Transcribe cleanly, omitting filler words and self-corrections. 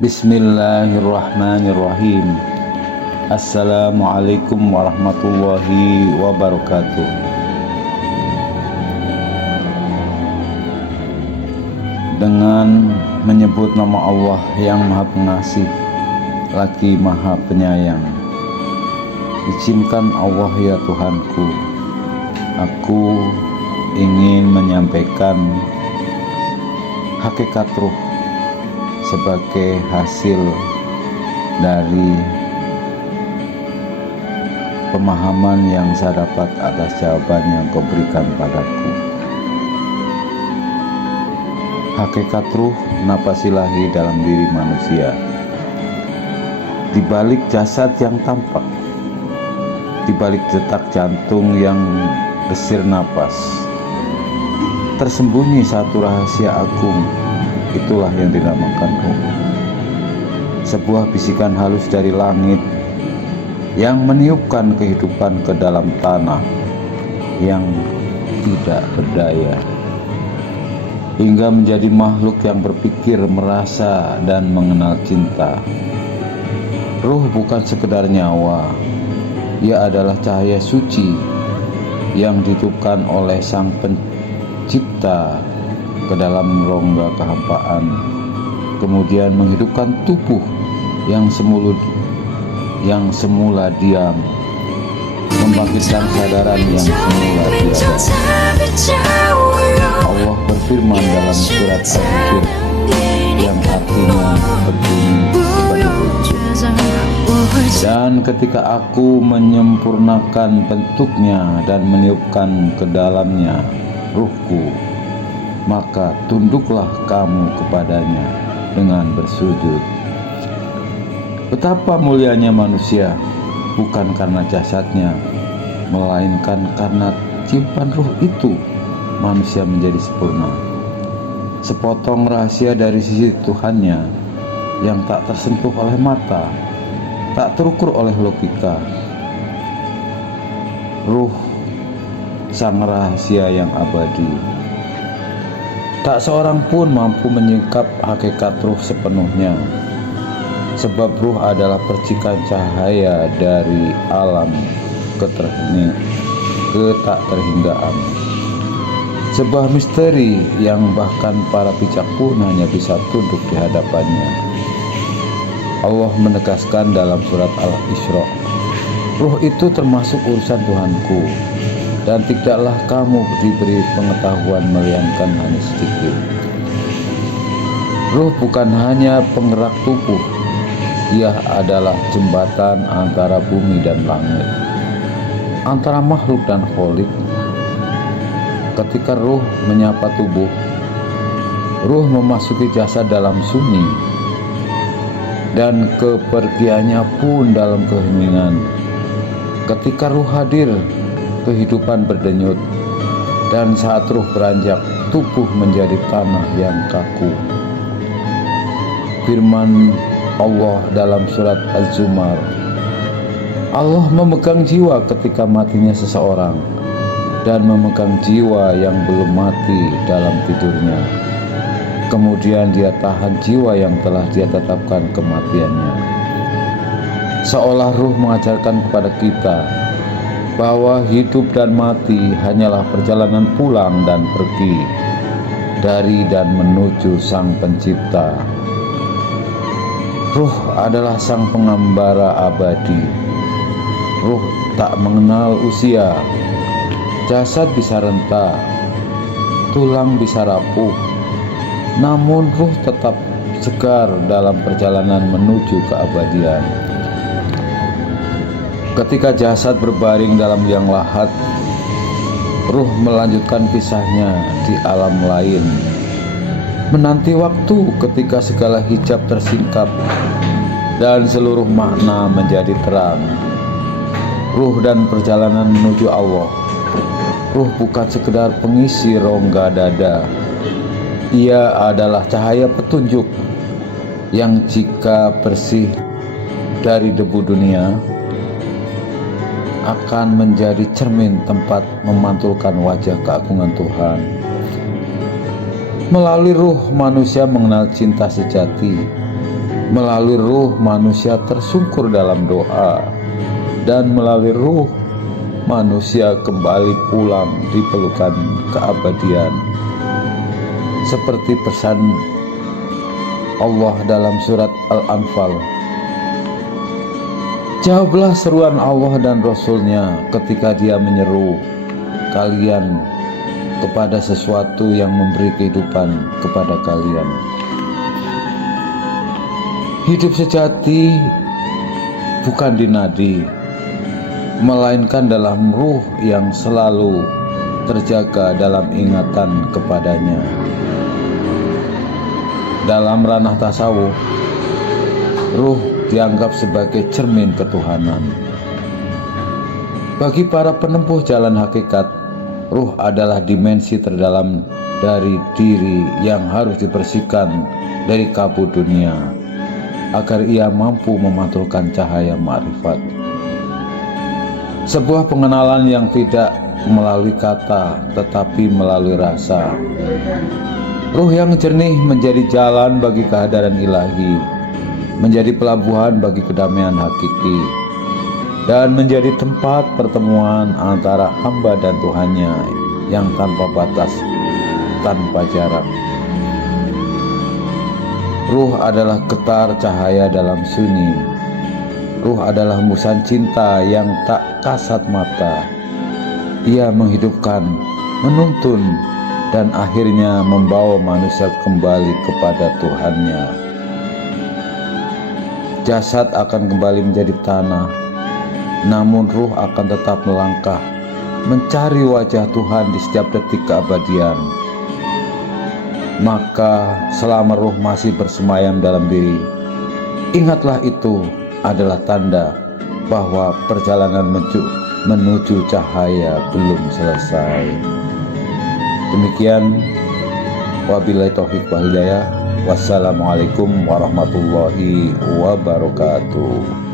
Bismillahirrahmanirrahim. Assalamualaikum warahmatullahi wabarakatuh. Dengan menyebut nama Allah yang Maha Pengasih lagi Maha Penyayang, izinkan Allah ya Tuhanku, aku ingin menyampaikan hakikat ruh sebagai hasil dari pemahaman yang saya dapat atas jawaban yang kau berikan padaku. Hakikat ruh napas ilahi dalam diri manusia, di balik jasad yang tampak, di balik detak jantung yang desir napas, tersembunyi satu rahasia agung. Itulah yang dinamakan ruh. Sebuah bisikan halus dari langit yang meniupkan kehidupan ke dalam tanah yang tidak berdaya, hingga menjadi makhluk yang berpikir, merasa, dan mengenal cinta. Ruh bukan sekedar nyawa, ia adalah cahaya suci yang ditiupkan oleh Sang Pencipta ke dalam rongga kehampaan, kemudian menghidupkan tubuh yang semula diam, membangkitkan kesadaran yang semula tiada. Allah berfirman dalam surat Al-Hijr yang artinya berbunyi sebagai, dan ketika aku menyempurnakan bentuknya dan meniupkan ke dalamnya ruhku, maka tunduklah kamu kepadanya dengan bersujud. Betapa mulianya manusia, bukan karena jasadnya, melainkan karena tiupan ruh itu manusia menjadi sempurna. Sepotong rahasia dari sisi Tuhannya yang tak tersentuh oleh mata, tak terukur oleh logika. Ruh, sang rahasia yang abadi. Tak seorang pun mampu menyingkap hakikat ruh sepenuhnya, sebab ruh adalah percikan cahaya dari alam ketak terhinggaan. Sebuah misteri yang bahkan para bijak pun hanya bisa tunduk di hadapannya. Allah menegaskan dalam surat Al-Isra, ruh itu termasuk urusan Tuhanku, dan tidaklah kamu diberi pengetahuan melainkan hanya sedikit. Ruh bukan hanya penggerak tubuh, ia adalah jembatan antara bumi dan langit, antara makhluk dan kholik. Ketika ruh menyapa tubuh, ruh memasuki jasad dalam sunyi, dan kepergiannya pun dalam keheningan. Ketika ruh hadir, kehidupan berdenyut, dan saat ruh beranjak, tubuh menjadi tanah yang kaku. Firman Allah dalam surat Az-Zumar, Allah memegang jiwa ketika matinya seseorang, dan memegang jiwa yang belum mati dalam tidurnya. Kemudian dia tahan jiwa yang telah dia tetapkan kematiannya. Seolah ruh mengajarkan kepada kita bahwa hidup dan mati hanyalah perjalanan pulang dan pergi dari dan menuju Sang Pencipta. Ruh adalah sang pengembara abadi. Ruh tak mengenal usia. Jasad bisa renta, tulang bisa rapuh, namun ruh tetap segar dalam perjalanan menuju keabadian. Ketika jasad berbaring dalam liang lahat, ruh melanjutkan kisahnya di alam lain, menanti waktu ketika segala hijab tersingkap dan seluruh makna menjadi terang. Ruh dan perjalanan menuju Allah. Ruh bukan sekedar pengisi rongga dada, ia adalah cahaya petunjuk yang jika bersih dari debu dunia akan menjadi cermin tempat memantulkan wajah keagungan Tuhan. Melalui ruh manusia mengenal cinta sejati, Melalui ruh manusia tersungkur dalam doa, dan melalui ruh manusia kembali pulang di pelukan keabadian. Seperti pesan Allah dalam surat Al-Anfal, jawablah seruan Allah dan Rasul-Nya ketika Dia menyeru kalian kepada sesuatu yang memberi kehidupan kepada kalian. Hidup sejati bukan di nadi, melainkan dalam ruh yang selalu terjaga dalam ingatan kepadanya. Dalam ranah tasawuf, ruh dianggap sebagai cermin ketuhanan. Bagi para penempuh jalan hakikat, ruh adalah dimensi terdalam dari diri yang harus dibersihkan dari kabut dunia, agar ia mampu memantulkan cahaya ma'rifat. Sebuah pengenalan yang tidak melalui kata, tetapi melalui rasa. Ruh yang jernih menjadi jalan bagi kehadiran ilahi, menjadi pelabuhan bagi kedamaian hakiki, dan menjadi tempat pertemuan antara hamba dan Tuhannya yang tanpa batas, tanpa jarak. Ruh adalah getar cahaya dalam sunyi. Ruh adalah hembusan cinta yang tak kasat mata. Ia menghidupkan, menuntun, dan akhirnya membawa manusia kembali kepada Tuhannya. Jasad akan kembali menjadi tanah, namun ruh akan tetap melangkah, mencari wajah Tuhan di setiap detik keabadian. Maka selama ruh masih bersemayam dalam diri, ingatlah itu adalah tanda bahwa perjalanan menuju cahaya belum selesai. Demikian, wabillahi taufiq wal hidayah. Wassalamualaikum warahmatullahi wabarakatuh.